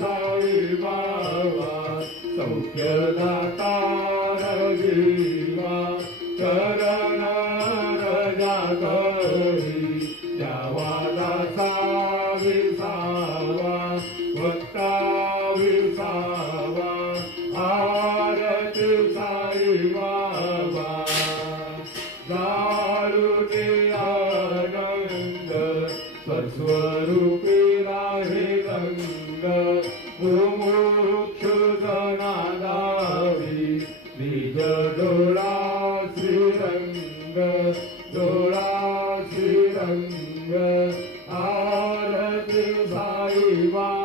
साई बाबा सौख्यदाता जीवा चरण रजा करी द्यावा विसावा भक्ता विसावा आरती साई बाबा जाळूते आनंद स्वस्वरूपी राहे रंग मुमुक्ष जनादावी निज डोळा श्रीरंग डोळा श्रीरंग आरती साई बाबा